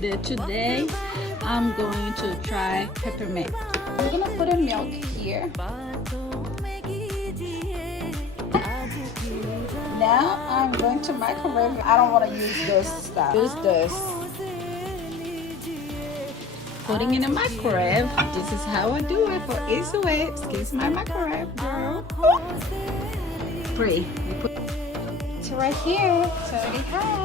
And today I'm going to try peppermint. We're gonna put in milk here. Now I'm going to microwave. I don't want to use this stuff. Use this. Putting in a microwave. This is how I do it for easy way. Excuse my microwave, girl. Free. You put it right here. 30 high.